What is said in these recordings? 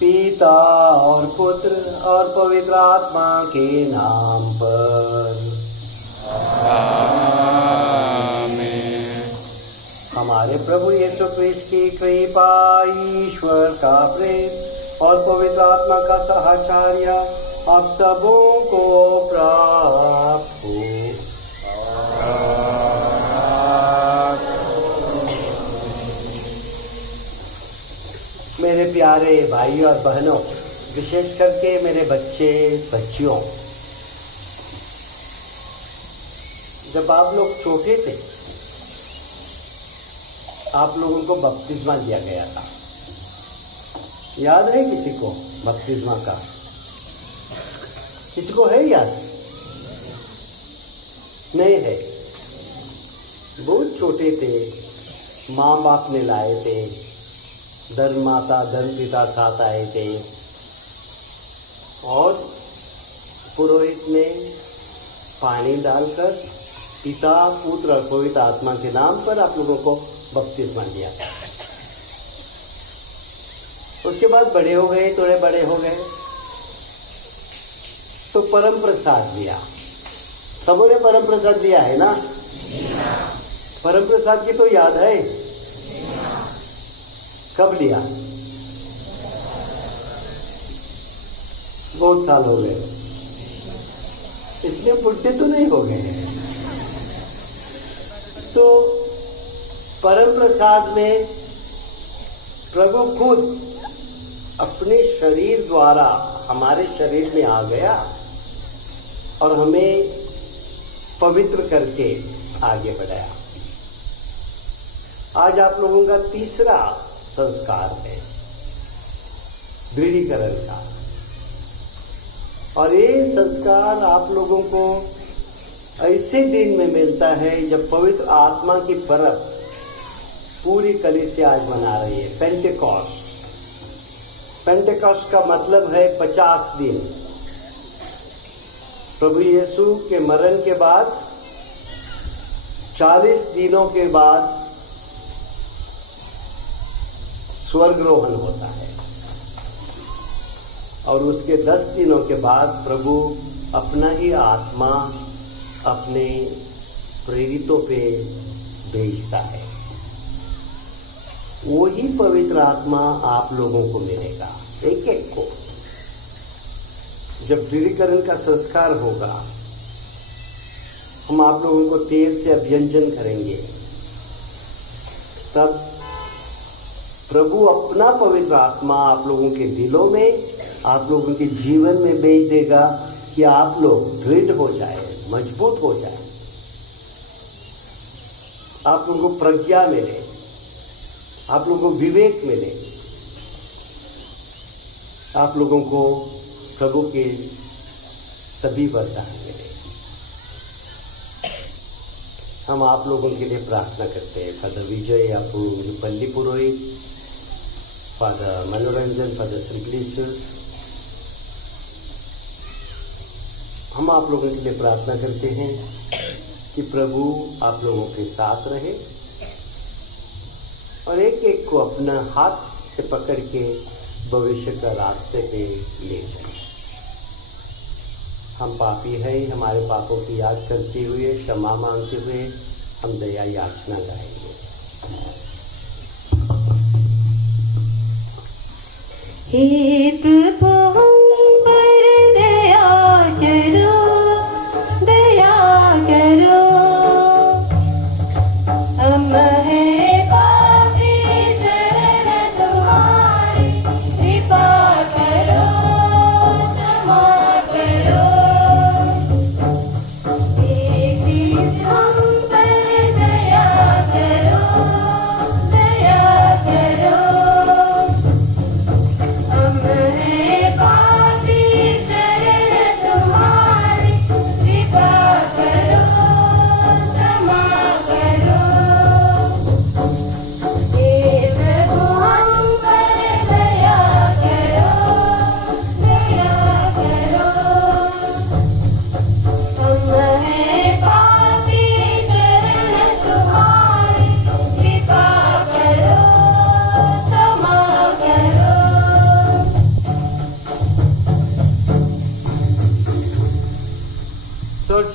पिता और पुत्र और पवित्र आत्मा के नाम पर आमीन। हमारे प्रभु यीशु क्रिस्त की कृपा, ईश्वर का प्रेम और पवित्र आत्मा का साहचर्य आप सबों को प्राप्त हो। मेरे प्यारे भाई और बहनों, विशेष करके मेरे बच्चे बच्चियों, जब आप लोग छोटे थे आप लोगों को बपतिस्मा दिया गया था। याद है किसी को बपतिस्मा का? किसी को है याद? नहीं है। बहुत छोटे थे, माँ बाप ने लाए थे, धर्म माता धर्म पिता साथ आए थे और पुरोहित ने पानी डालकर पिता पुत्र और पवित्र आत्मा के नाम पर आप लोगों को बपतिस्मा दिया। उसके बाद बड़े हो गए, थोड़े बड़े हो गए तो परम प्रसाद दिया। सबों ने परम प्रसाद दिया है ना? परम प्रसाद की तो याद है? कब लिया? बहुत साल हो गए, इसलिए बुढ़े तो नहीं हो गए। तो परम प्रसाद में प्रभु खुद अपने शरीर द्वारा हमारे शरीर में आ गया और हमें पवित्र करके आगे बढ़ाया। आज आप लोगों का तीसरा संस्कार है दृढ़ीकरण का, और ये संस्कार आप लोगों को ऐसे दिन में मिलता है जब पवित्र आत्मा की परब पूरी कलीसिया आज मना रही है। पेंटेकॉस्ट। पेंटेकॉस्ट का मतलब है 50 दिन। प्रभु यीशु के मरण के बाद 40 दिनों के बाद स्वर्गरोहण होता है और उसके 10 दिनों के बाद प्रभु अपना ही आत्मा अपने प्रेरितों पे भेजता है। वही पवित्र आत्मा आप लोगों को मिलेगा, एक एक को। जब दृढ़ीकरण का संस्कार होगा हम आप लोगों को तेल से अभ्यंजन करेंगे, तब प्रभु अपना पवित्र आत्मा आप लोगों के दिलों में, आप लोगों के जीवन में भेज देगा कि आप लोग दृढ़ हो जाए, मजबूत हो जाए, आप लोगों को प्रज्ञा मिले, आप लोगों को विवेक मिले, आप लोगों को प्रभु के सभी वरदान मिले। हम आप लोगों के लिए प्रार्थना करते हैं। फादर विजय पल्ली पुरोहित, फादर मनोरंजन, फादर सिंपलेश्वर, हम आप लोगों के लिए प्रार्थना करते हैं कि प्रभु आप लोगों के साथ रहे और एक एक को अपना हाथ से पकड़ के भविष्य का रास्ते पे ले जाए। हम पापी हैं, हमारे पापों की याद करते हुए, क्षमा मांगते हुए हम दया याचना गाएंगे। हे प्रभु पर दया करो, दया करो, हम हैं पापी शरण तुम्हारी, कृपा करो, क्षमा करो। हे कृष्ण हम पर दया करो, दया करो, हम हैं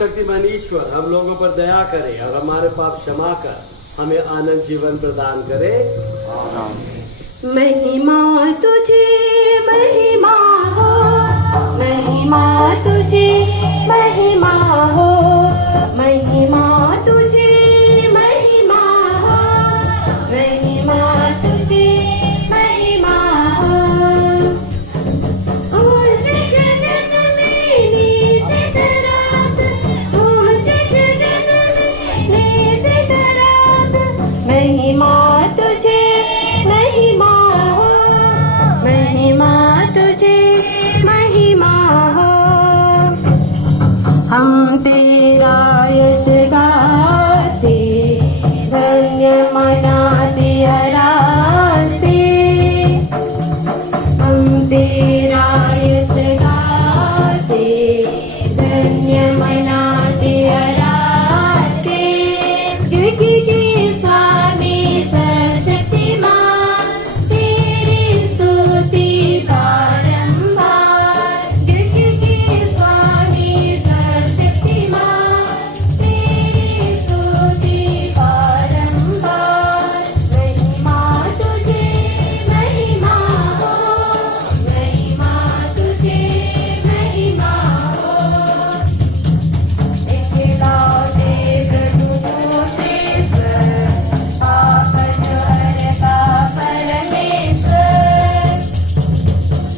सर्वशक्तिमान ईश्वर हम लोगों पर दया करे और हमारे पाप क्षमा कर हमें आनंद जीवन प्रदान करे। महिमा तुझे महिमा हो, महिमा तुझे महिमा हो, महिमा तुझे महिमा हो, महिमा तुझे महिमा हो। ऊंचे गगन में नीचे रात, ऊंचे गगन में नीचे रात, महिमा तुझे महिमा हो, महिमा तुझे महिमा हो। हम तेरा यश गाते, धन्य मनाते हराते, हम तेरा यश गाते, धन्य मनाते हराते। क्योंकि स्वामी सर्वशक्तिमान, तेरी स्तुति बारंबार। क्योंकि स्वामी सर्वशक्तिमान, तेरी स्तुति बारंबार। महिमा तुझे महिमा हो, महिमा तुझे महिमा हो। इकलौते प्रभु तेरे पाप जो हरता परमेश्वर।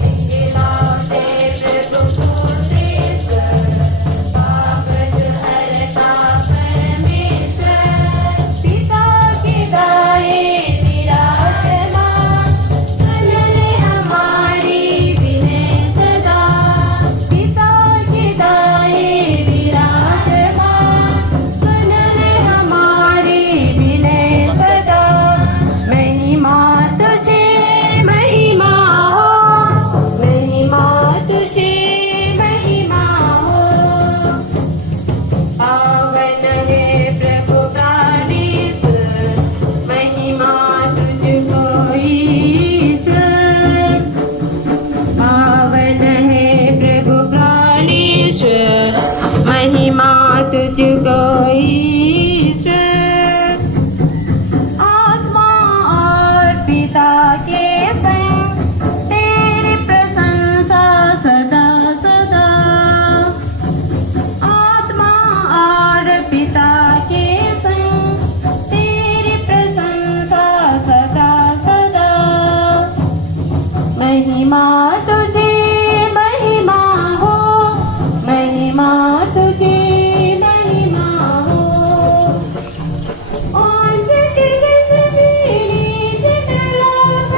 इकलौते प्रभु तेरे पाप जो हरता परमेश्वर। पिता के दाए विराजमान, सुन ले हमारी विनय सदा। पिता के दाए विराजमान, सुन ले हमारी विनय सदा। महिमा तुझे महिमा हो, महिमा तुझे महिमा हो। पावन है प्रभु प्राणेश्वर, महिमा तुझको ईश्वर। पावन है प्रभु प्राणेश्वर, महिमा तुझको ईश्वर। आत्मा और पिता के संग तेरी प्रशंसा सदा सदा। आत्मा और पिता के संग तेरी प्रशंसा सदा सदा। महिमा तुझे महिमा हो, महिमा तुझे महिमा हो। ऊंचे गगन में नीचे तरफ,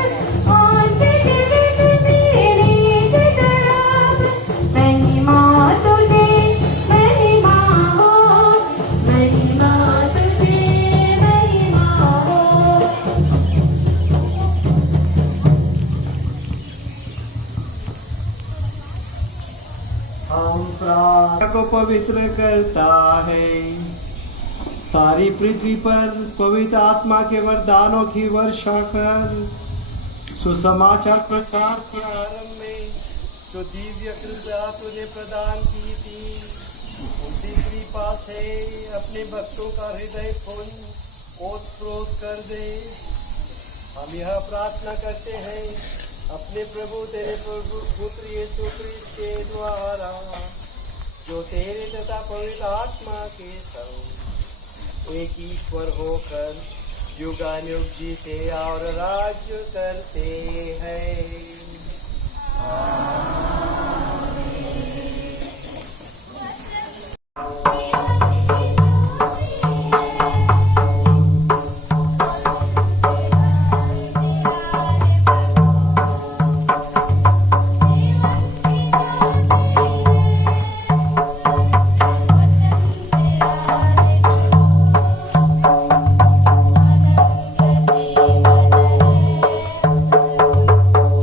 ऊंचे गगन में नीचे तरफ, महिमा तुझे महिमा हो, महिमा तुझे महिमा हो। हम प्राण को पवित्र करता है। सारी पृथ्वी पर पवित्र आत्मा के वरदानों की वर्षा कर। सुसमाचार प्रचार के आरंभ में जो दिव्य कृपा तुझे प्रदान की थी, उसी कृपा से अपने भक्तों का हृदय पुण्य ओतप्रोत कर दे। हम यह प्रार्थना करते हैं अपने प्रभु तेरे प्रभु पुत्र यीशु क्रिस्त के द्वारा, जो तेरे तथा पवित्र आत्मा के संग एक ईश्वर होकर युगानुयुग जीते और राज्य करते हैं।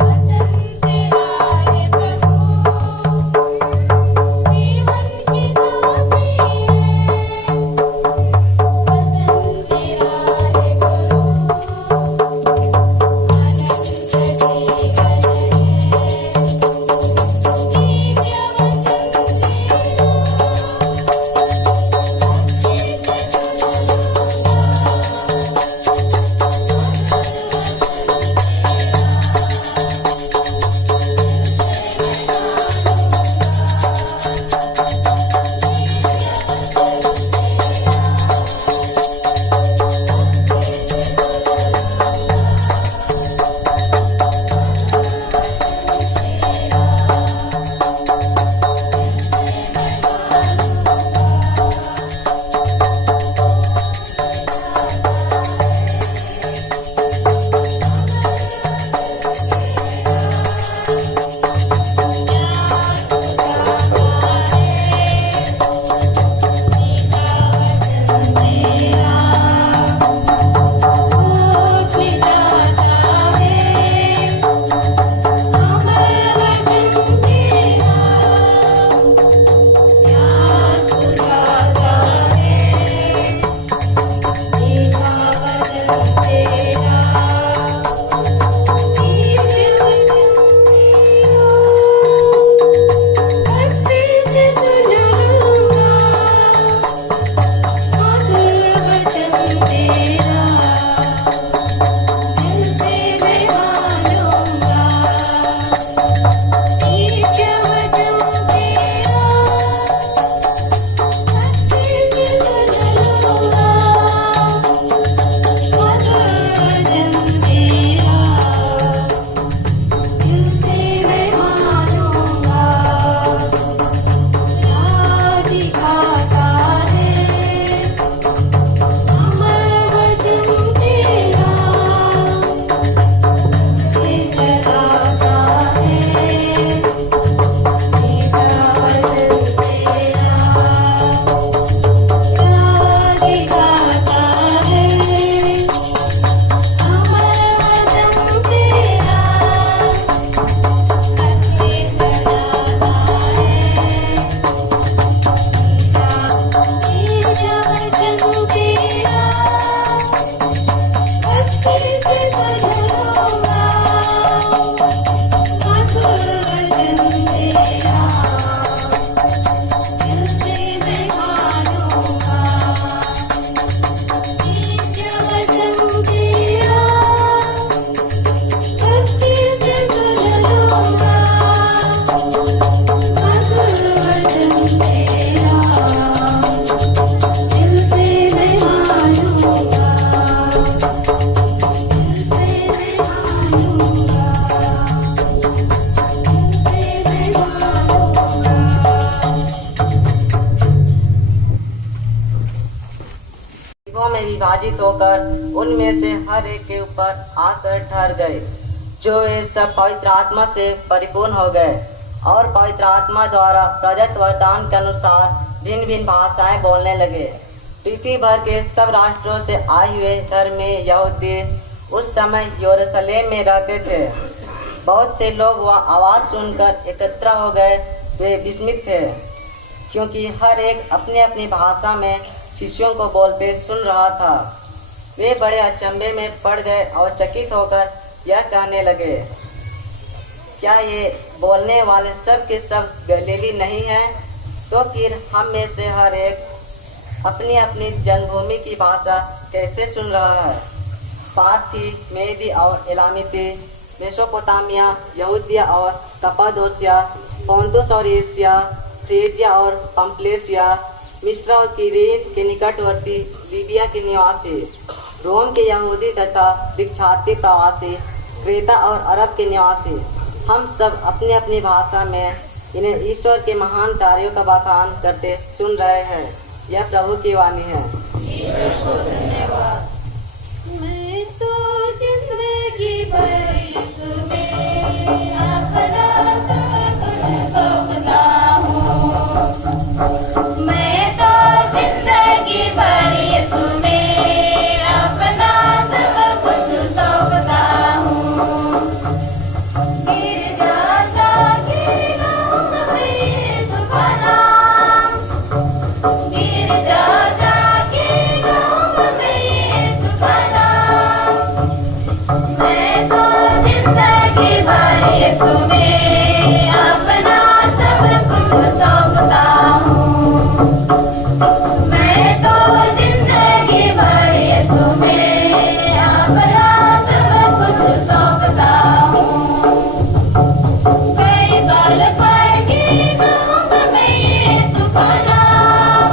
वचन तेरा पराजित होकर उनमें से हर एक के ऊपर आकर ठहर गए, जो ये सब पवित्र आत्मा से परिपूर्ण हो गए और पवित्र आत्मा द्वारा प्रदत्त वरदान के अनुसार भिन्न भिन्न भाषाएं बोलने लगे। पृथ्वी भर के सब राष्ट्रों से आए हुए धर्मी यहूदी उस समय यरूशलेम में रहते थे। बहुत से लोग वह आवाज़ सुनकर एकत्र हो गए। वे विस्मित थे, क्योंकि हर एक अपनी अपनी भाषा में शिष्यों को बोलते सुन रहा था। वे बड़े अचंभे में पड़ गए और चकित होकर यह कहने लगे, क्या ये बोलने वाले सब के सब गलीली नहीं हैं? तो फिर हम में से हर एक अपनी अपनी जन्मभूमि की भाषा कैसे सुन रहा है? पार्थी, मेदी और एलामिती, मेसोपोटामिया, यहूदिया और कप्पादोसिया, पोंतुस और एशिया, फ्रीजिया और पंफलेसिया, मिस्र और किरेत के निकटवर्ती लीबिया के निवासी, रोम के यहूदी तथा दीक्षार्थी प्रवासी, क्रेता और अरब के निवासी, हम सब अपनी अपनी भाषा में इन्हें ईश्वर के महान कार्यों का बखान करते सुन रहे हैं। यह प्रभु की वाणी है। मैं तो जिंदगी भर यीशु में अपना सब कुछ सौंपता हूँ। मैं तो जिंदगी भर यीशु में अपना सब कुछ सौंपता हूँ। गिर जाता गिरेगा मैं यीशु का नाम, गिर जाता गिरेगा मैं यीशु का नाम। मैं तो जिंदगी भर यीशु में अपना सब कुछ सौंपता हूँ। मैं तो जिंदगी भर यीशु में अपना सब कुछ सौंपता हूँ। कई बार पढ़ के गाऊंगा मैं यीशु का नाम,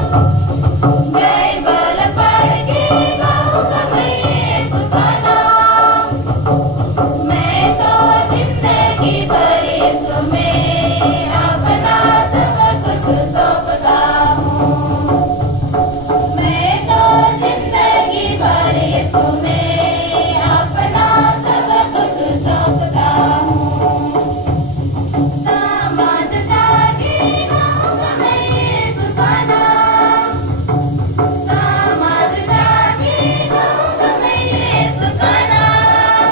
कई बार पढ़ के गाऊंगा मैं यीशु का नाम। मैं तो जिंदगी भर यीशु में अपना सब कुछ सौंपता हूँ। मैं तो जिंदगी भर यीशु में अपना सब कुछ सौंपता हूँ। सामाद जागे गाऊंगा मैं यीशु का नाम, सामाद जागे गाऊंगा मैं यीशु का नाम।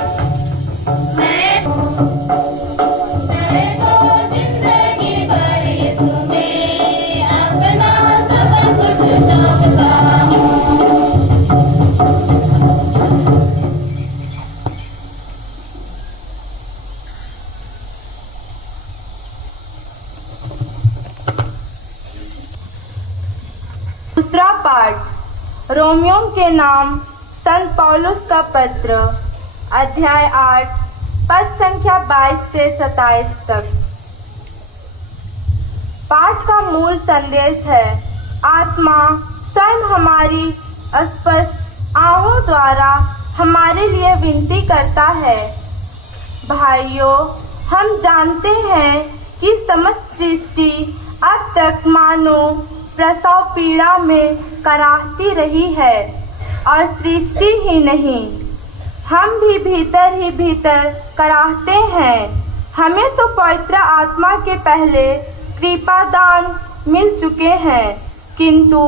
मैं तो जिंदगी भर यीशु में अपना सब कुछ सौंपता हूँ। दूसरा पाठ रोमियों के नाम संत पौलुस का पत्र, अध्याय 8, पद संख्या 22 से 27 तक। पाठ का मूल संदेश है, आत्मा स्वयं हमारी स्पष्ट आहों द्वारा हमारे लिए विनती करता है। भाइयों, हम जानते हैं कि समस्त सृष्टि अब तक मानो प्रसव पीड़ा में कराहती रही है, और सृष्टि ही नहीं, हम भी भीतर ही भीतर कराहते हैं। हमें तो पवित्र आत्मा के पहले कृपादान मिल चुके हैं, किंतु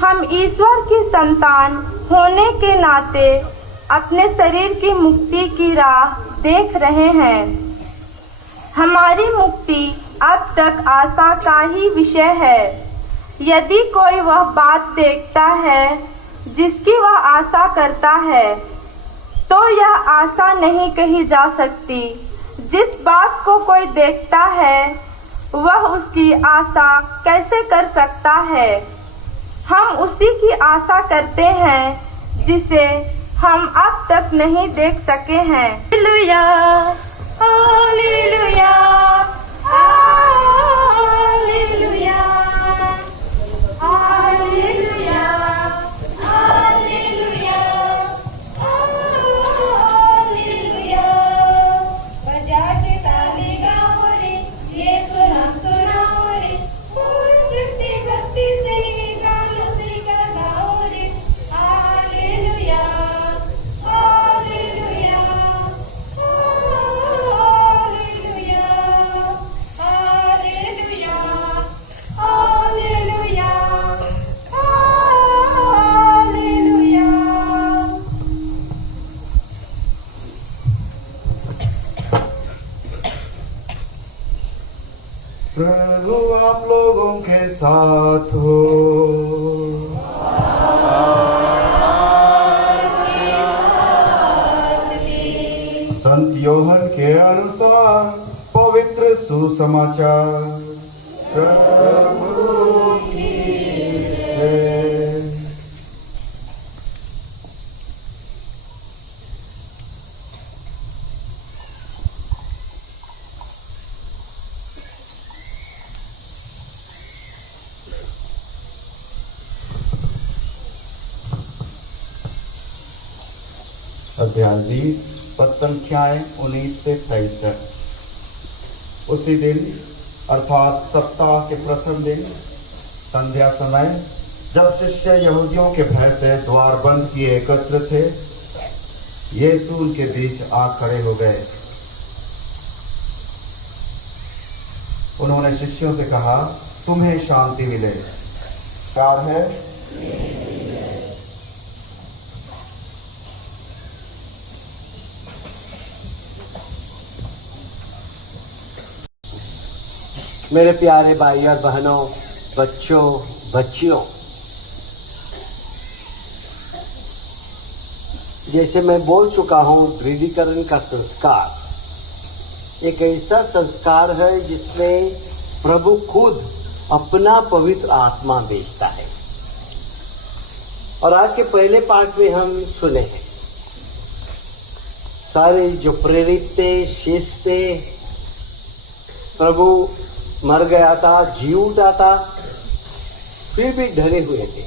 हम ईश्वर की संतान होने के नाते अपने शरीर की मुक्ति की राह देख रहे हैं। हमारी मुक्ति अब तक आशा का ही विषय है। यदि कोई वह बात देखता है जिसकी वह आशा करता है, तो यह आशा नहीं कही जा सकती। जिस बात को कोई देखता है वह उसकी आशा कैसे कर सकता है? हम उसी की आशा करते हैं जिसे हम अब तक नहीं देख सके हैं। Hallelujah, hallelujah, hallelujah, hallelujah, hallelujah, hallelujah. बजा के ताली गाओ रे, यीशु नाम सुनाओ रे, पूर्ण शक्ति भक्ति से गाओ रे, हालेलुया, प्रभु आप लोगों के साथ हो। संत योहन के अनुसार पवित्र सुसमाचार। प्रभु की जय। अध्याय 20 पद संख्याएं 19 से 23। उसी दिन अर्थात सप्ताह के प्रथम दिन संध्या समय जब शिष्य यहूदियों के भय से द्वार बंद किए एकत्र थे, यीशु उनके बीच आ खड़े हो गए। उन्होंने शिष्यों से कहा, तुम्हें शांति मिले। कार है मेरे प्यारे भाई और बहनों, बच्चों, बच्चियों, जैसे मैं बोल चुका हूं, दृढ़ीकरण का संस्कार एक ऐसा संस्कार है जिसमें प्रभु खुद अपना पवित्र आत्मा भेजता है। और आज के पहले पाठ में हम सुने हैं सारे जो प्रेरित थे, शिष्य थे, प्रभु मर गया था, जी उठा था, फिर भी डरे हुए थे,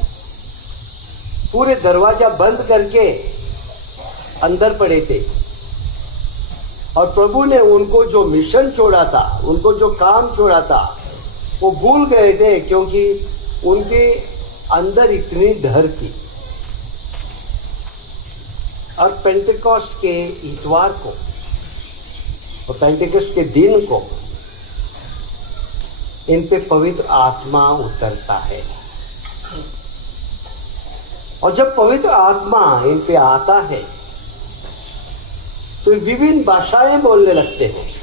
पूरे दरवाजा बंद करके अंदर पड़े थे। और प्रभु ने उनको जो मिशन छोड़ा था, उनको जो काम छोड़ा था, वो भूल गए थे, क्योंकि उनके अंदर इतनी डर थी। और पेंटेकोस्ट के इतवार को और पेंटेकोस्ट के दिन को इन पे पवित्र आत्मा उतरता है। और जब पवित्र आत्मा इन पे आता है तो विभिन्न भाषाएं बोलने लगते हैं,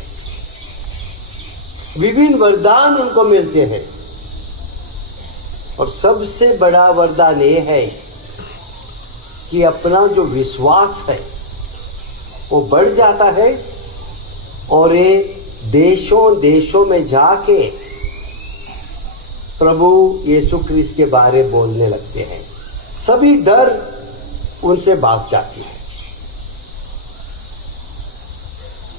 विभिन्न वरदान उनको मिलते हैं। और सबसे बड़ा वरदान ये है कि अपना जो विश्वास है वो बढ़ जाता है और ये देशों देशों में जाके प्रभु यीशु क्रिस्त के बारे बोलने लगते हैं। सभी डर उनसे भाग जाती है।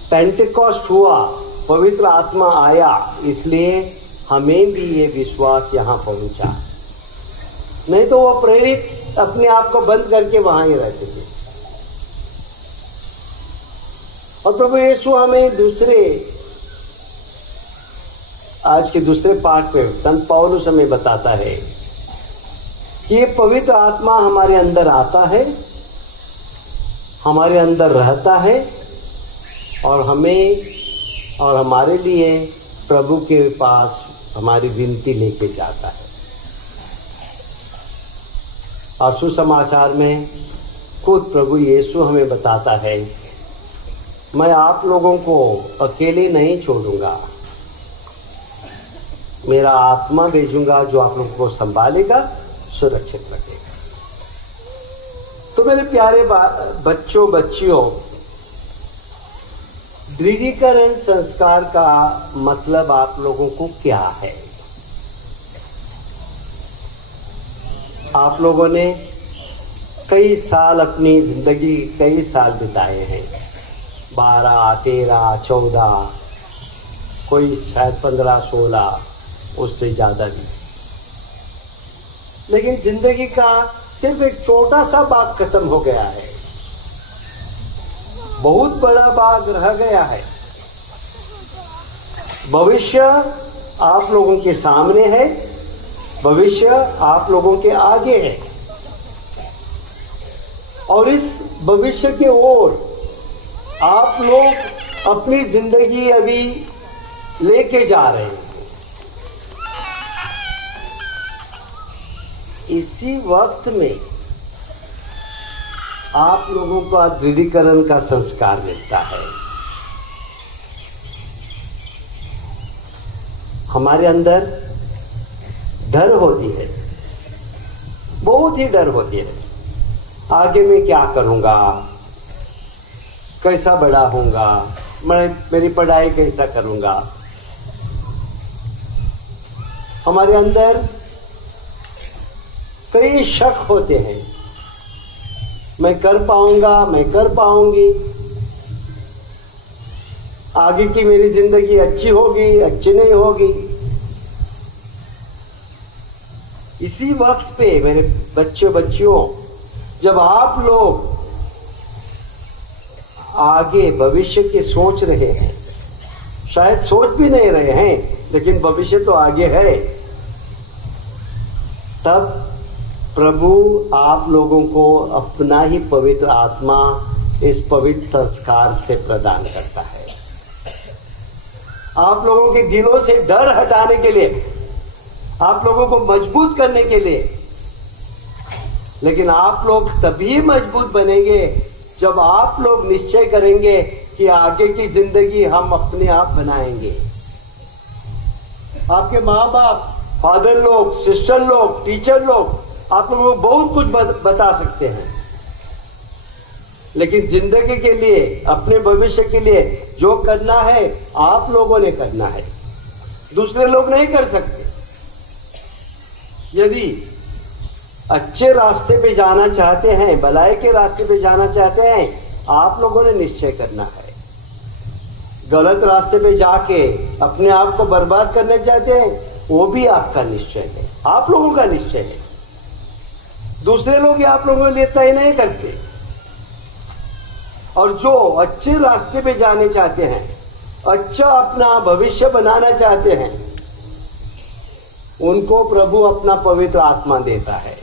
पेंटेकोस्ट हुआ, पवित्र आत्मा आया, इसलिए हमें भी ये विश्वास यहाँ पहुंचा। नहीं तो वो प्रेरित अपने आप को बंद करके वहां ही रहते थे। और प्रभु यीशु हमें आज के दूसरे पाठ पे संत पौलुस हमें बताता है कि ये पवित्र आत्मा हमारे अंदर आता है, हमारे अंदर रहता है और हमें और हमारे लिए प्रभु के पास हमारी विनती लेके जाता है। और सुसमाचार में खुद प्रभु यीशु हमें बताता है, मैं आप लोगों को अकेले नहीं छोड़ूंगा, मेरा आत्मा भेजूंगा जो आप लोगों को संभालेगा, सुरक्षित रखेगा। तो मेरे प्यारे बच्चों, बच्चियों, दृढ़ीकरण संस्कार का मतलब आप लोगों को क्या है? आप लोगों ने कई साल अपनी जिंदगी कई साल बिताए हैं, 12, 13, 14, कोई शायद 15, 16, उससे ज्यादा भी। लेकिन जिंदगी का सिर्फ एक छोटा सा भाग खत्म हो गया है, बहुत बड़ा भाग रह गया है। भविष्य आप लोगों के सामने है, भविष्य आप लोगों के आगे है। और इस भविष्य की ओर आप लोग अपनी जिंदगी अभी लेके जा रहे हैं। इसी वक्त में आप लोगों का दृढ़ीकरण का संस्कार मिलता है। हमारे अंदर डर होती है, बहुत ही डर होती है। आगे मैं क्या करूँगा, कैसा बड़ा होऊंगा, मैं मेरी पढ़ाई कैसा करूँगा। हमारे अंदर कई शक होते हैं, मैं कर पाऊंगा, मैं कर पाऊंगी, आगे की मेरी जिंदगी अच्छी होगी, अच्छी नहीं होगी। इसी वक्त पे मेरे बच्चियों, जब आप लोग आगे भविष्य की सोच रहे हैं, शायद सोच भी नहीं रहे हैं, लेकिन भविष्य तो आगे है, तब प्रभु आप लोगों को अपना ही पवित्र आत्मा इस पवित्र संस्कार से प्रदान करता है। आप लोगों के दिलों से डर हटाने के लिए, आप लोगों को मजबूत करने के लिए। लेकिन आप लोग तभी मजबूत बनेंगे जब आप लोग निश्चय करेंगे कि आगे की जिंदगी हम अपने आप बनाएंगे। आपके माँ बाप, फादर लोग, सिस्टर लोग, टीचर लोग आप लोगों को बहुत कुछ बता सकते हैं, लेकिन जिंदगी के लिए, अपने भविष्य के लिए जो करना है आप लोगों ने करना है, दूसरे लोग नहीं कर सकते। यदि अच्छे रास्ते पे जाना चाहते हैं, भलाई के रास्ते पे जाना चाहते हैं, आप लोगों ने निश्चय करना है। गलत रास्ते पे जाके अपने आप को बर्बाद करना चाहते हैं, वो भी आपका निश्चय है, आप लोगों का निश्चय है। दूसरे लोग आप लोगों के लिए तय नहीं करते। और जो अच्छे रास्ते पे जाने चाहते हैं, अच्छा अपना भविष्य बनाना चाहते हैं, उनको प्रभु अपना पवित्र आत्मा देता है।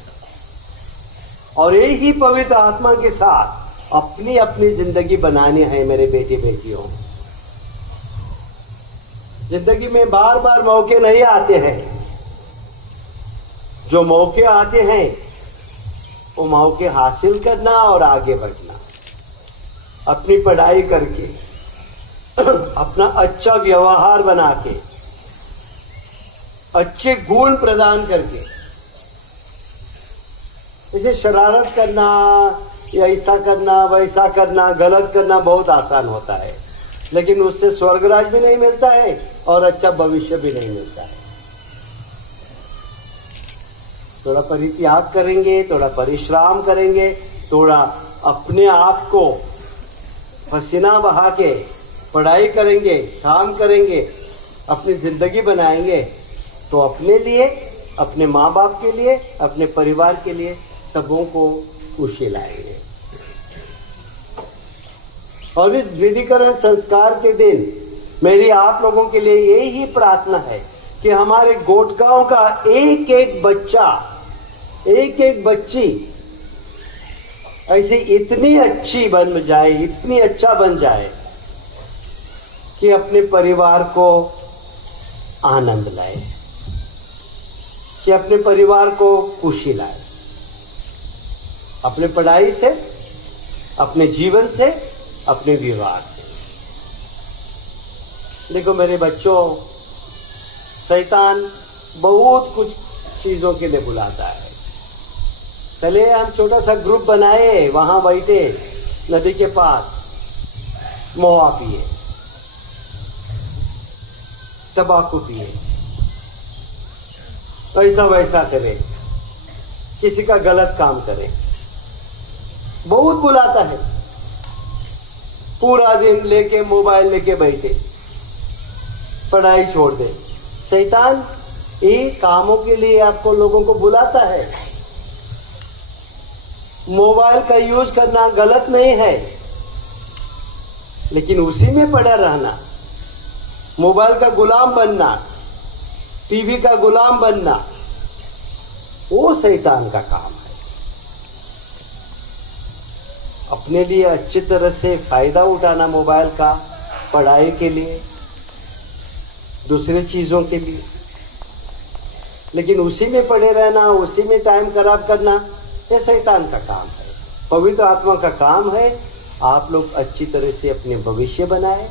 और यही पवित्र आत्मा के साथ अपनी अपनी जिंदगी बनानी है। मेरे बेटे बेटियों, जिंदगी में बार बार मौके नहीं आते हैं। जो मौके आते हैं वो मौके हासिल करना और आगे बढ़ना, अपनी पढ़ाई करके, अपना अच्छा व्यवहार बना के, अच्छे गुण प्रदान करके। इसे शरारत करना या ऐसा करना वैसा करना, गलत करना बहुत आसान होता है, लेकिन उससे स्वर्गराज भी नहीं मिलता है और अच्छा भविष्य भी नहीं मिलता है। थोड़ा परित्याग करेंगे, थोड़ा परिश्रम करेंगे, थोड़ा अपने आप को पसीना बहा के पढ़ाई करेंगे, काम करेंगे, अपनी जिंदगी बनाएंगे, तो अपने लिए, अपने माँ बाप के लिए, अपने परिवार के लिए सबों को खुशी लाएंगे। और इस विधिकरण संस्कार के दिन मेरी आप लोगों के लिए यही प्रार्थना है कि हमारे गोटगांव का एक एक बच्चा, एक एक बच्ची ऐसी इतनी अच्छी बन जाए, इतनी अच्छा बन जाए कि अपने परिवार को आनंद लाए, कि अपने परिवार को खुशी लाए, अपने पढ़ाई से, अपने जीवन से, अपने व्यवहार से। देखो मेरे बच्चों, शैतान बहुत कुछ चीजों के लिए बुलाता है। पहले हम छोटा सा ग्रुप बनाए, वहां बैठे नदी के पास, मोआ पिए, तंबाकू पिए, ऐसा वैसा करे, किसी का गलत काम करे, बहुत बुलाता है। पूरा दिन लेके मोबाइल लेके बैठे, पढ़ाई छोड़ दे। शैतान ये कामों के लिए आपको लोगों को बुलाता है। मोबाइल का यूज करना गलत नहीं है, लेकिन उसी में पड़ा रहना, मोबाइल का गुलाम बनना, टीवी का गुलाम बनना, वो शैतान का काम है। अपने लिए अच्छी तरह से फायदा उठाना मोबाइल का, पढ़ाई के लिए, दूसरी चीजों के लिए, लेकिन उसी में पड़े रहना, उसी में टाइम खराब करना, ये शैतान का काम है। पवित्र आत्मा का काम है आप लोग अच्छी तरह से अपने भविष्य बनाए,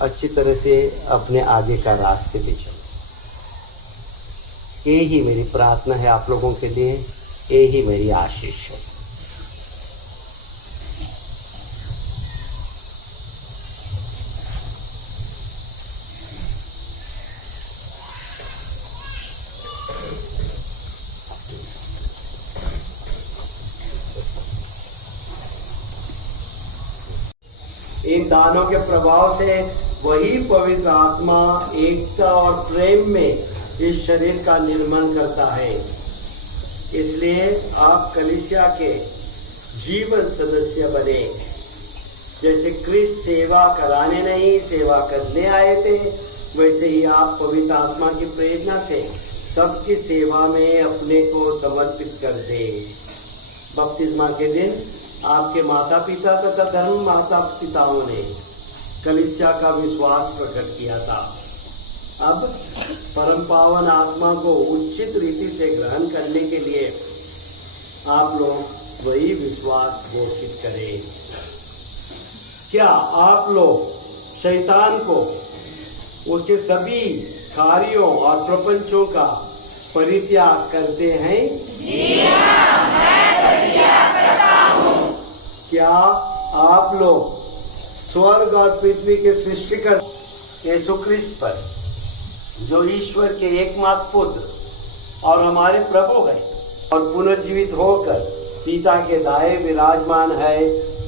अच्छी तरह से अपने आगे का रास्ते पे चले। यही मेरी प्रार्थना है आप लोगों के लिए, यही मेरी आशीष है। इन दानों के प्रभाव से वही पवित्र आत्मा एकता और प्रेम में इस शरीर का निर्माण करता है। इसलिए आप कलीसिया के जीवन सदस्य बने। जैसे क्रिस्त सेवा कराने नहीं सेवा करने आए थे, वैसे ही आप पवित्र आत्मा की प्रेरणा से सबकी सेवा में अपने को समर्पित कर दे। बपतिस्मा के दिन आपके माता पिता तथा धर्म माता पिताओं ने कलीसिया का विश्वास प्रकट किया था। अब परम पावन आत्मा को उचित रीति से ग्रहण करने के लिए आप लोग वही विश्वास घोषित करें। क्या आप लोग शैतान को उसके सभी कार्यों और प्रपंचों का परित्याग करते हैं? जी हाँ, मैं परित्याग करता हूँ। क्या आप लोग स्वर्ग और पृथ्वी के सृष्टिकर्ता यीशु क्रिस्त पर, जो ईश्वर के एकमात्र पुत्र और हमारे प्रभु है और पुनर्जीवित होकर पिता के दाएं विराजमान है,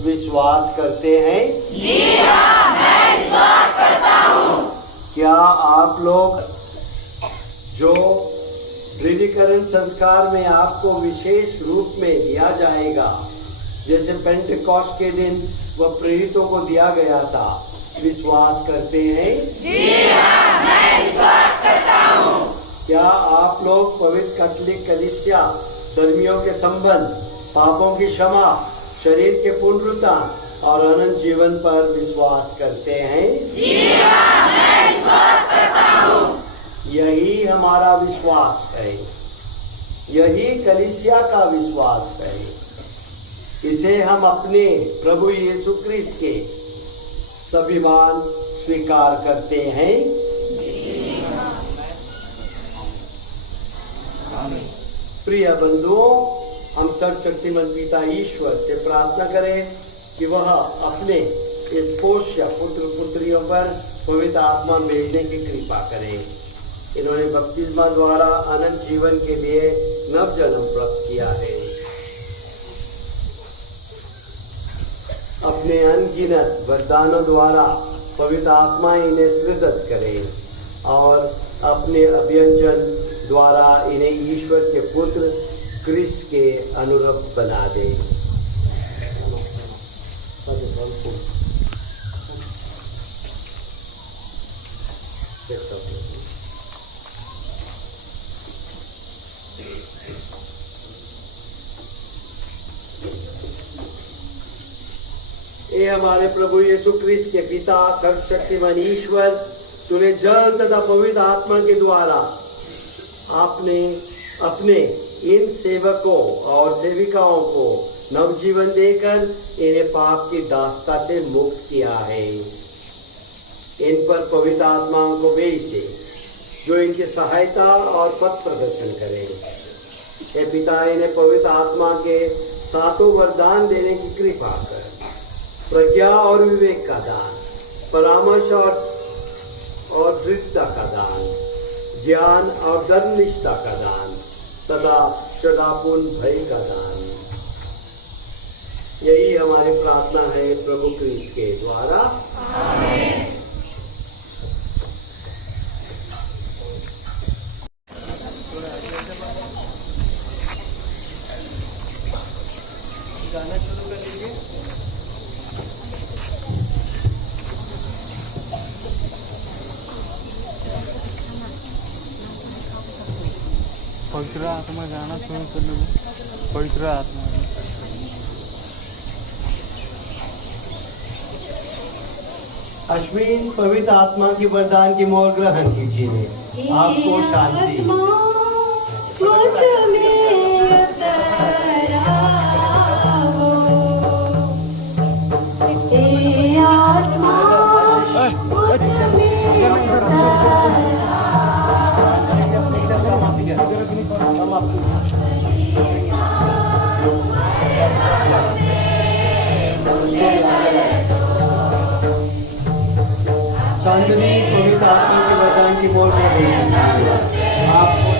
विश्वास करते हैं? जी हाँ, मैं विश्वास करता हूँ। क्या आप लोग जो दृढ़ीकरण संस्कार में आपको विशेष रूप में दिया जाएगा, जैसे पेंटेकोस्ट के दिन वह प्रेरितों को दिया गया था, विश्वास करते हैं? जी हाँ, मैं विश्वास करता हूँ। क्या आप लोग पवित्र कैथोलिक कलीसिया धर्मियों के संबंध, पापों की क्षमा, शरीर के पुनरुत्थान और अनंत जीवन पर विश्वास करते हैं? जी हाँ, मैं विश्वास करता हूँ। यही हमारा विश्वास है, यही कलीसिया का विश्वास है। इसे हम अपने प्रभु यीशु क्रिस्त के स्वाभिमान स्वीकार करते हैं। प्रिय बंधुओं, हम सर्वशक्तिमान पिता ईश्वर से प्रार्थना करें कि वह अपने इस पोष्य पुत्र पुत्रियों पर पवित्र आत्मा भेजने की कृपा करें। इन्होंने बपतिस्मा द्वारा अनंत जीवन के लिए नव जन्म प्राप्त किया है। अपने अनगिनत वरदानों द्वारा पवित्र आत्मा इन्हें सृजित करे और अपने अभियंजन द्वारा इन्हें ईश्वर के पुत्र क्रिस्त के अनुरूप बना दे। ये हमारे प्रभु यीशु क्रिस्त के पिता सर्वशक्तिमान ईश्वर, तूने जल तथा पवित्र आत्मा के द्वारा आपने अपने इन सेवकों और सेविकाओं को नवजीवन देकर इन्हें पाप की दास्ता से मुक्त किया है। इन पर पवित्र आत्माओं को भेज दे, जो इनकी सहायता और पथ प्रदर्शन करे। हे पिता, इन्हें पवित्र आत्मा के सातों वरदान देने की कृपा कर। प्रज्ञा और विवेक का दान, परामर्श और दृढ़ता का दान, ज्ञान और धर्मनिष्ठा का दान तथा श्रद्धापूर्ण भय का दान। यही हमारी प्रार्थना है प्रभु क्रिस्त के द्वारा। आमीन। गाना शुरू कर लीजिए। पवित्र आत्मा गाना शुरू कर लो। पवित्र आत्मा अश्विन, पवित्र आत्मा की वरदान की मोहर ग्रहण कीजिए। आपको शांति। चांदनी पवित्र आत्मा के वरदान की मोल में गई आपको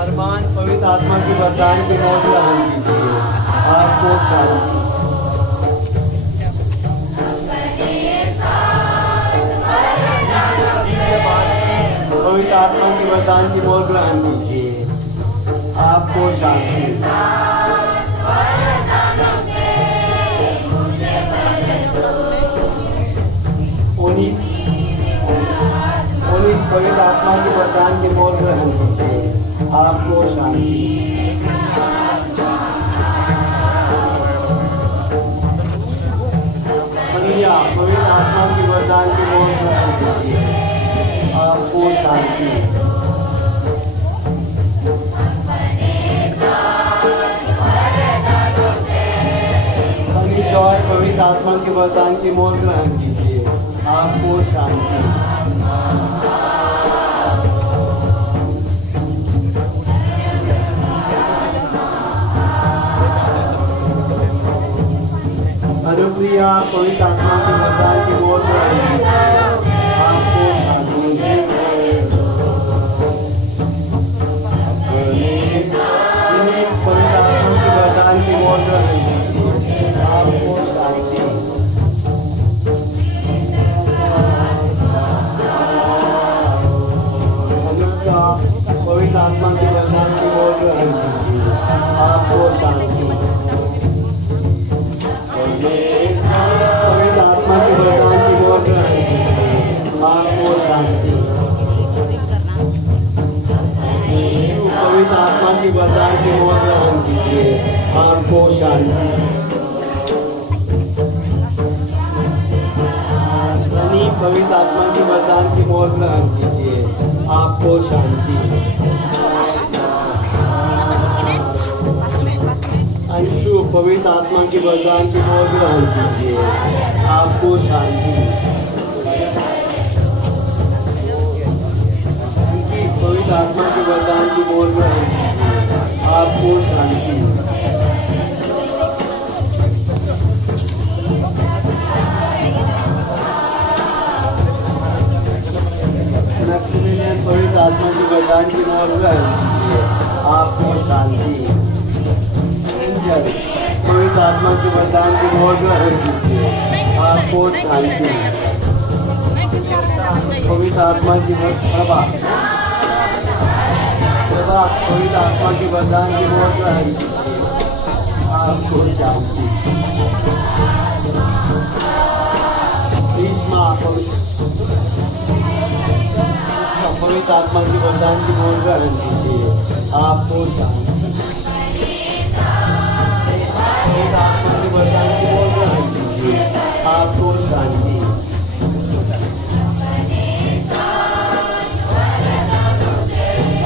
अरमान पवित्र आत्मा के वरदान की मोल ग्रहण कीजिए आपको शांति पवित्र आत्मा के वरदान की मोल ग्रहण कीजिए आपको शांति उन्हीं पवित्र आत्मा के वरदान के मोल ग्रहण कीजिए आपको शांति मरिया पवित्र आत्मा के वरदान के मोल ग्रहण कीजिए आपको शांति और पवित्र आत्मा के वरदान की मोल ग्रहण कीजिए आपको शांति अनुप्रिया पवित्र आत्मा के वरदान की मोल ग्रहण कीजिए आपको शांति पवित्र आत्मा के वरदान की मोल ग्रहण कीजिए आपको शांति पवित्र आत्मा के वरदान की मोल ग्रहण कीजिए आपको शांति पवित्र आत्मा के वरदान की मोल ग्रहण कीजिए आपको शांति पवित्र आत्मा के वरदान की मोल ग्रहण कीजिए आपको शांति पवित्र आत्मा के वरदान की मोल ग्रहण कीजिए आपको शांति अंशु पवित्र आत्मा के वरदान की मोल ग्रहण कीजिए आपको शांति पवित्र आत्मा के वरदान की मोल ग्रहण कीजिए आपको शांति पवित्र आत्मा के वरदान की मोल ग्रहण कीजिए आपको शांति पवित्र आत्मा के वरदान की मोल ग्रहण कीजिए आपको शांति पवित्र आत्मा की प्रभा पवित्र आत्मा के वरदान की मोल ग्रहण कीजिए आपको शांति पवित्र आत्मा की वरदान की मोल ग्रहण कीजिए आपको शांति पवित्र आत्मा की वरदान की मोल ग्रहण कीजिए आपको शांति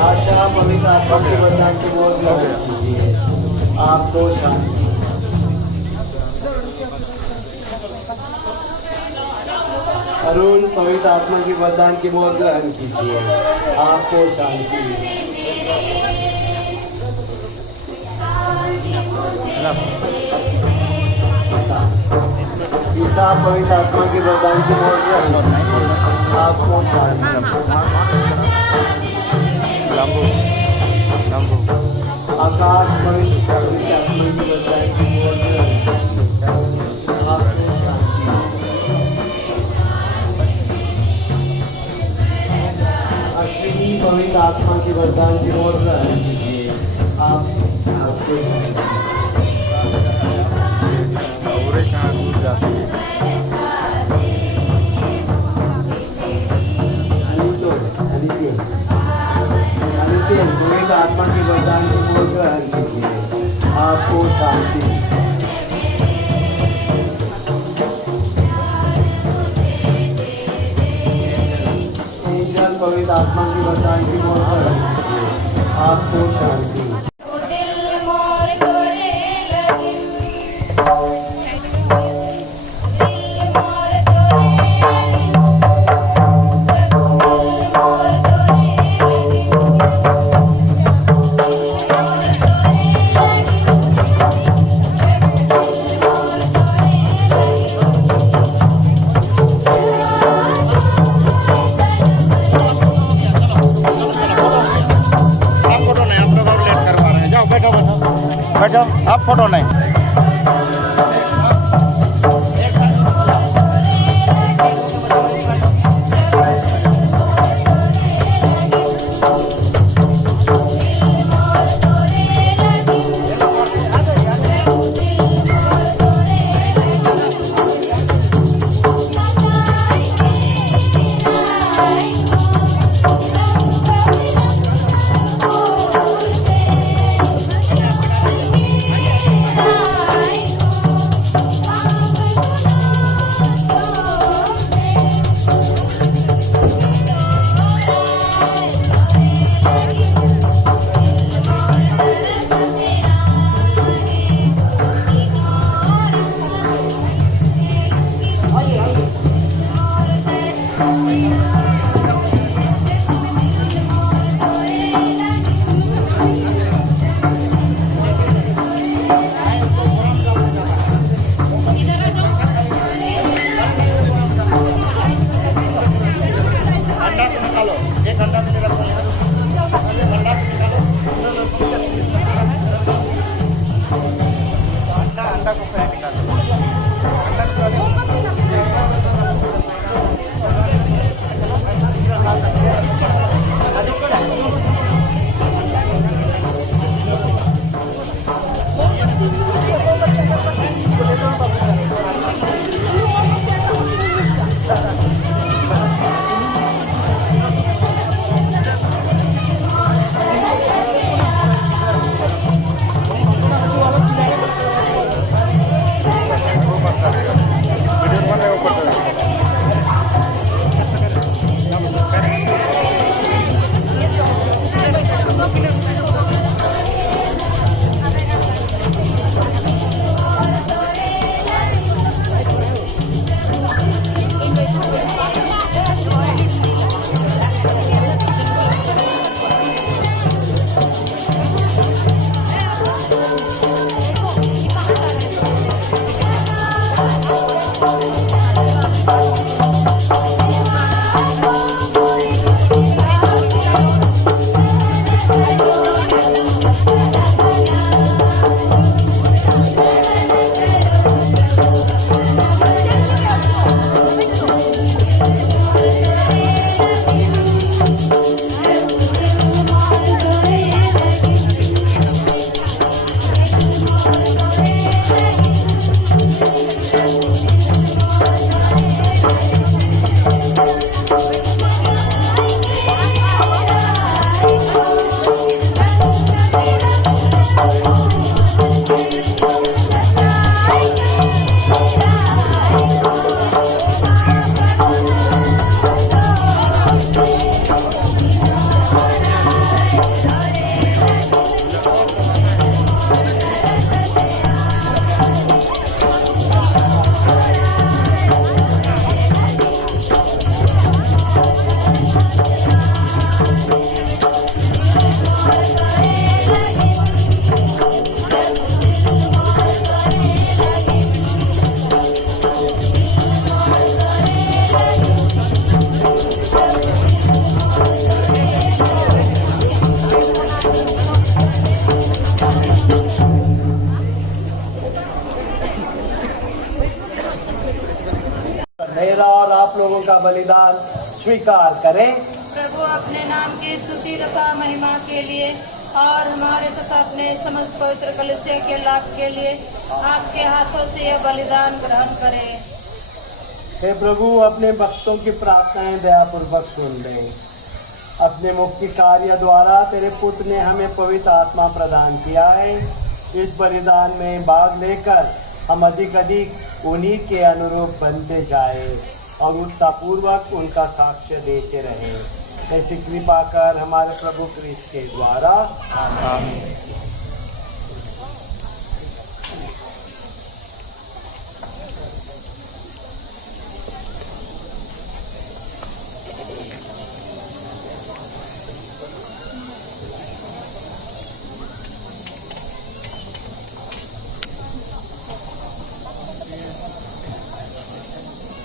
आशा पवित्र आत्मा के वरदान की मोल ग्रहण कीजिए आपको शांति अरुण पवित्र आत्मा की वरदान की मोल ग्रहण कीजिए आपको शांति गीता पवित्र आत्मा की वरदान की मोल ग्रहण कीजिए आपको शांति आकाश पवित्र आत्मा की वरदान की मोल ग्रहण कीजिए आपको शांति अश्विनी पवित्र आत्मा की वरदान की मोल ग्रहण कीजिए आपको पवित्र आत्मा की वरदान की मोल ग्रहण कीजिए आपको शांति पवित्र आत्मा की वरदान की मोल ग्रहण कीजिए आपको शांति बैठो, अब फोटो नहीं। मेरा और आप लोगों का बलिदान स्वीकार करें। प्रभु अपने नाम की स्तुति तथा महिमा के लिए और हमारे तथा अपने समस्त पवित्र कलीसिया के लाभ के लिए आपके हाथों से यह बलिदान ग्रहण करें। हे प्रभु, अपने भक्तों की प्रार्थनाएं दयापूर्वक सुन ले। अपने मुक्ति कार्य द्वारा तेरे पुत्र ने हमें पवित्र आत्मा प्रदान किया है। इस बलिदान में भाग लेकर हम अधिक अधिक उन्हीं के अनुरूप बनते जाए और उत्साहपूर्वक उनका साक्ष्य देते रहें। ऐसी कृपा कर हमारे प्रभु क्रिस्त के द्वारा आमीन।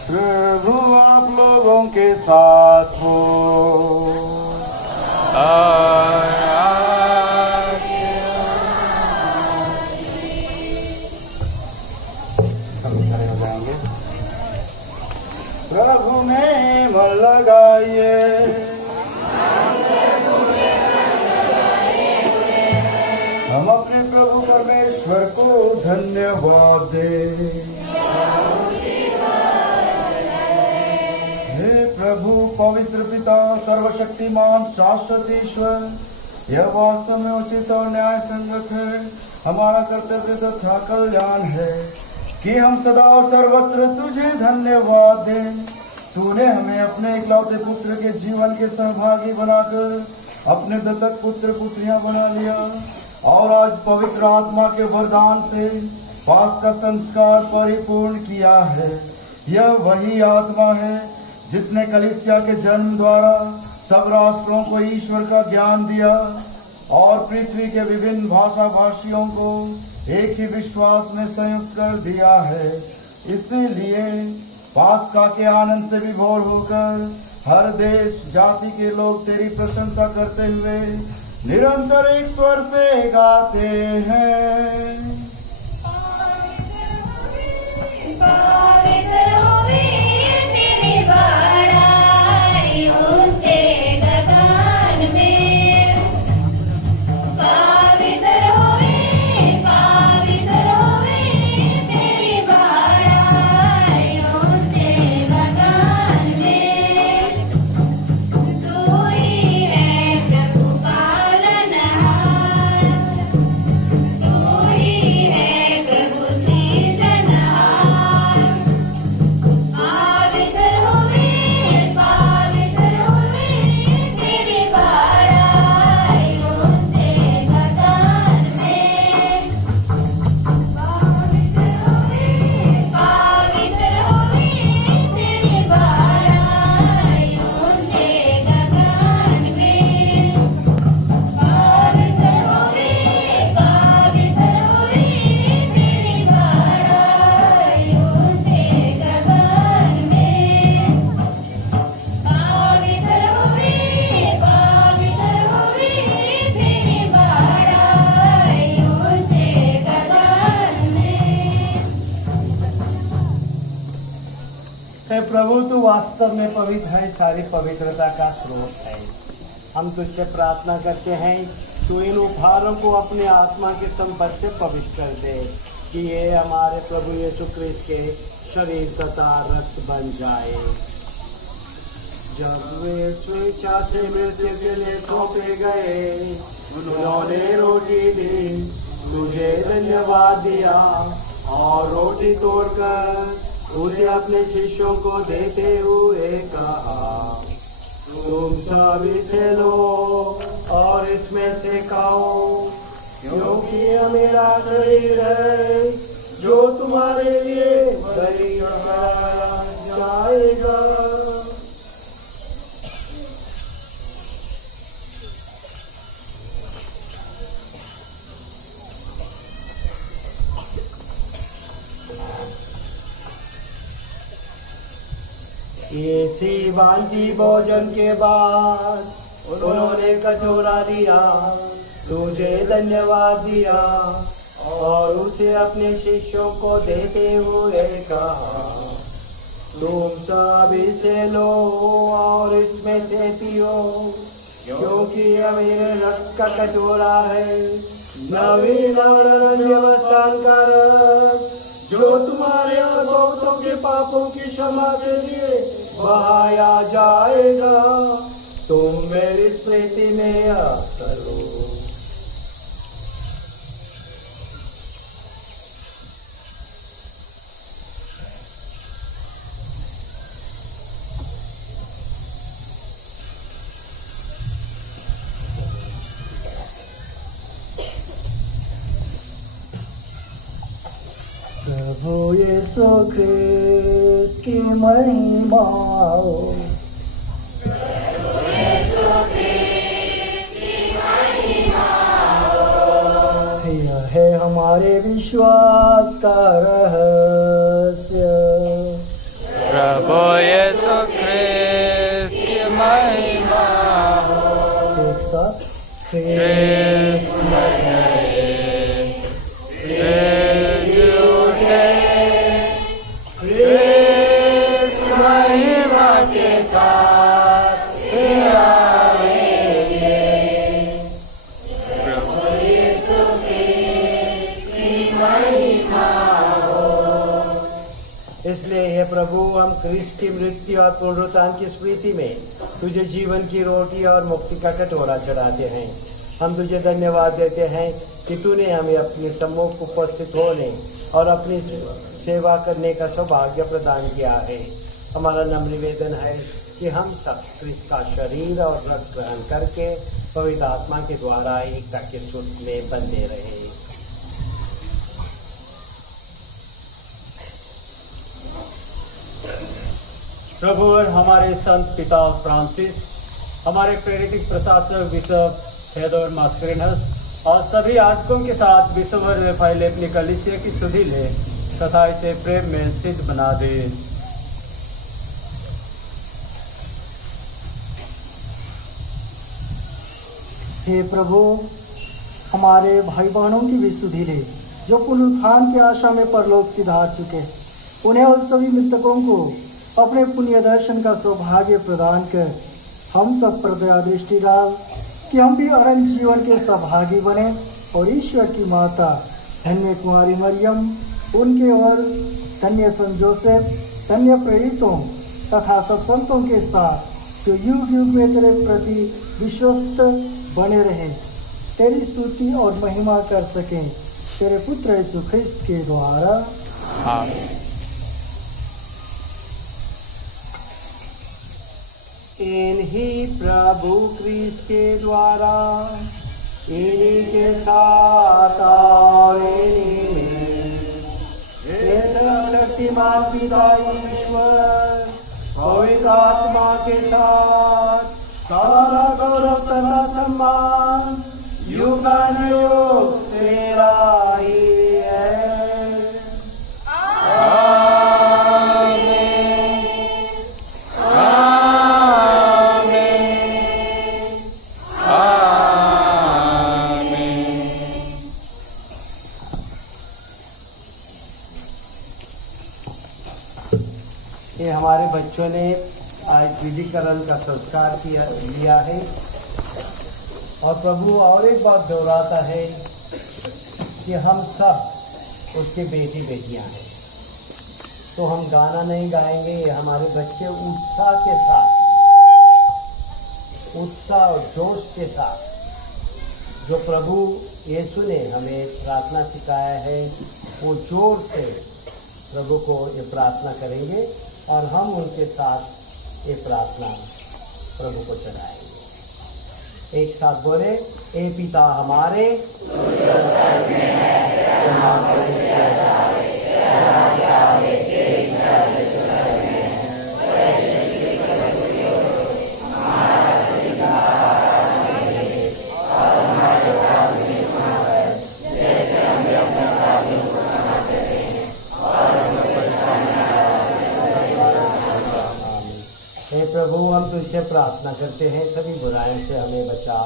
प्रभु आप लोगों के साथ हो। गाएंगे। प्रभु में मन लगाइए, हम अपने प्रभु परमेश्वर को धन्यवाद दें। हे प्रभु पवित्र पिता सर्वशक्तिमान शाश्वत ईश्वर, यह वास्तव में उचित और न्याय संगत है, हमारा कर्तव्य तथा कल्याण है कि हम सदा और सर्वत्र तुझे धन्यवाद दें। तूने हमें अपने इकलौते पुत्र के जीवन के सहभागी बनाकर अपने दत्तक पुत्र पुत्रियां बना लिया और आज पवित्र आत्मा के वरदान से पाप का संस्कार परिपूर्ण किया है। यह वही आत्मा है जिसने कलीसिया के जन्म द्वारा सब राष्ट्रों को ईश्वर का ज्ञान दिया और पृथ्वी के विभिन्न भाषा भाषियों को एक ही विश्वास में संयुक्त कर दिया है। इसीलिए पास्का के आनंद से विभोर होकर हर देश जाति के लोग तेरी प्रशंसा करते हुए निरंतर एक स्वर से गाते हैं। प्रभु तू वास्तव में पवित्र है, सारी पवित्रता का स्रोत है। हम तुझसे प्रार्थना करते हैं तू इन उपहारों को अपने आत्मा के संपर्क से पवित्र कर दे कि ये हमारे प्रभु यीशु ख्रिस्त के शरीर तथा रक्त बन जाए। जब वे स्वेच्छा से मृत्यु के लिए सौंपे गए, उन्होंने रोटी दी, तुझे धन्यवाद दिया और रोटी तोड़कर उसे अपने शिष्यों को देते हुए कहा, तुम सब इसे लो और इसमें से खाओ, क्योंकि यह मेरा शरीर है जो तुम्हारे लिए बलि चढ़ाया जाएगा। इसी भांति भोजन के बाद उन्होंने कटोरा लिया, तुझे धन्यवाद दिया और उसे अपने शिष्यों को देते हुए कहा, तुम सब इसे लो और इसमें से पियो, क्योंकि यह मेरे रक्त का कटोरा है, नवीन और अनन्यवस्थान का रक्त, जो तुम्हारे और बहुतों के पापों की क्षमा के लिए बहाया जाएगा। तुम मेरी स्मृति में याद करो। प्रभु यीशु ख्रिस्त की महिमा हो, यह है हमारे विश्वास का रहस्य। प्रभु यीशु ख्रिस्त की महिमा हो। एक साथ साथ आएंगे। प्रभु यीशु की महिमा हो। इसलिए हे प्रभु, हम क्रिस्ट की मृत्यु और पुनरुत्थान की स्मृति में तुझे जीवन की रोटी और मुक्ति का कटोरा चढ़ाते हैं। हम तुझे धन्यवाद देते हैं कि तूने हमें अपने सम्मुख उपस्थित होने और अपनी सेवा करने का सौभाग्य प्रदान किया है। हमारा नम्र निवेदन है कि हम सब क्रिस्त का शरीर और रक्त ग्रहण करके पवित्र आत्मा के द्वारा एकता के सूत्र में बंधे रहे। प्रभु और हमारे संत पिता फ्रांसिस, हमारे प्रेरित प्रशासक बिशप थेओडोर मास्करिनस और सभी याजकों के साथ विश्व भर में फैले अपनी कलीसिया की सुधि ले तथा इसे प्रेम में सिद्ध बना दे। हे प्रभु, हमारे भाई बहनों की भी सुधि ले जो पुनरुत्थान की आशा में परलोक सिधार चुके, उन्हें और सभी मृतकों को अपने पुण्य दर्शन का सौभाग्य प्रदान कर हम सब पर दया दृष्टि डाल कि हम भी अनंत जीवन के सहभागी बने और ईश्वर की माता धन्य कुमारी मरियम, उनके और धन्य संत जोसेफ, धन्य प्रेरितों तथा सब संतों के साथ जो युग युग में तेरे प्रति विश्वस्त बने रहे, तेरी स्तुति और महिमा कर सकें, तेरे पुत्र यीशु ख्रिस्त के द्वारा। आमीन। इन्हीं प्रभु क्रिस्त के द्वारा, इन्हीं के साथ और इन्हीं में शक्तिमान पिता ईश्वर पवित्र आत्मा के साथ सारा गौरव तथा सम्मान युगानुयुग तेरा ही है। ये हमारे बच्चों ने आज विधिकरण का संस्कार लिया है और प्रभु और एक बात दोहराता है कि हम सब उसके बेटी बेटियां हैं। तो हम गाना नहीं गाएंगे, हमारे बच्चे उत्साह और जोश के साथ जो प्रभु यीशु ने हमें प्रार्थना सिखाया है, वो जोर से प्रभु को ये प्रार्थना करेंगे और हम उनके साथ ये प्रार्थना प्रभु को चढ़ाएंगे। एक साथ बोले, ए पिता हमारे प्रभु, हम तुझसे प्रार्थना करते हैं सभी बुराइयों से हमें बचा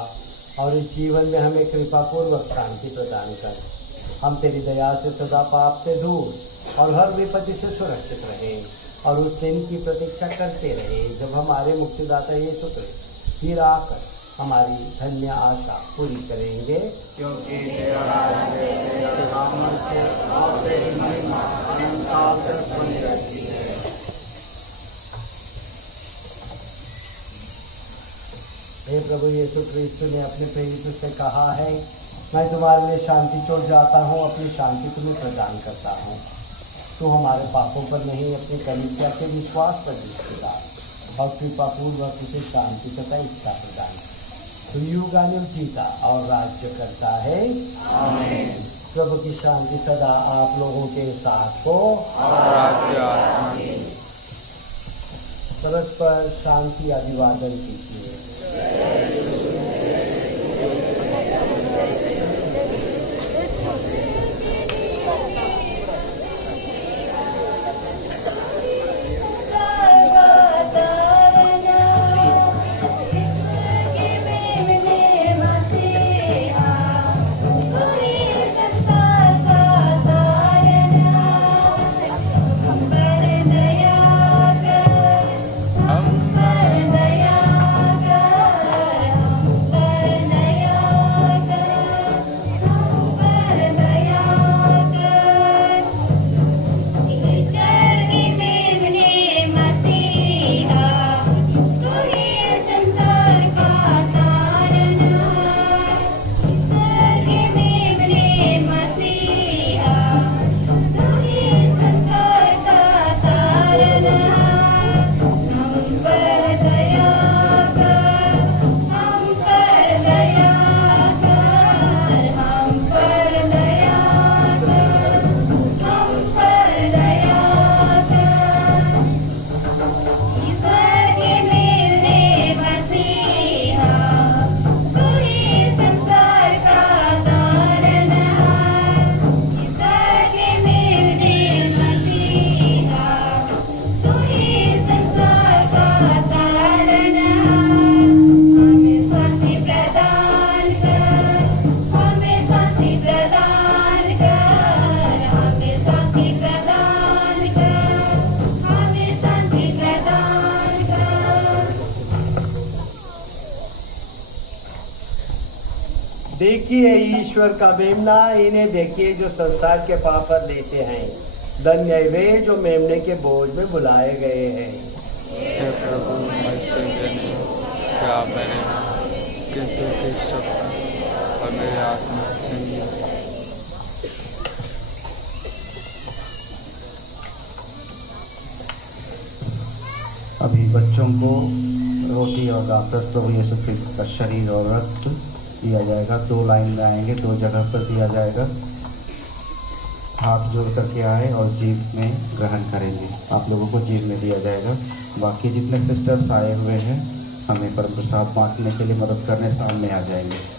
और इस जीवन में हमें कृपा पूर्वक शांति प्रदान कर। हम तेरी दया से सदा पाप से दूर और हर विपत्ति से सुरक्षित रहे और उस दिन की प्रतीक्षा करते रहे जब हमारे मुक्तिदाता यीशु क्रिस्त फिर आकर हमारी धन्य आशा पूरी करेंगे, क्योंकि तेरा राज्य तेरा सामर्थ्य और तेरी महिमा अनंत काल तक बनी रहती है। हे प्रभु यीशु क्रिस्त ने अपने प्रेरितों से कहा है, मैं तुम्हारे लिए शांति छोड़ जाता हूँ, अपनी शांति तुम्हें प्रदान करता हूँ। तो हमारे पापों पर नहीं, अपनी कलीसिया के विश्वास पर दृष्टि डाल और कृपा पूर्वक उसे शांति तथा इच्छा प्रदान। तू युगानुयुग जीता और राज्य करता है। आमीन। प्रभु की शांति सदा आप लोगों के साथ हो। परस्पर शांति अभिवादन कीजिए। हम देखिए ईश्वर का मेमना, इन्हें देखिए जो संसार के पाप पर लेते हैं। धन्य है वे जो मेमने के बोझ में बुलाए गए हैं। हे प्रभु, मुझसे देने क्या बने, किंतु कि शब्द और मेरे आत्मा सुनिए। अभी बच्चों को रोटी और दातस प्रभु यीशु क्रिस्त का शरीर और रक्त दिया जाएगा। 2 लाइन में आएंगे, 2 जगह पर दिया जाएगा। हाथ जोड़ करके आए और जीव में ग्रहण करेंगे। आप लोगों को जीव में दिया जाएगा। बाकी जितने सिस्टर्स आए हुए हैं हमें परम प्रसाद बांटने के लिए मदद करने सामने आ जाएंगे।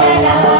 चला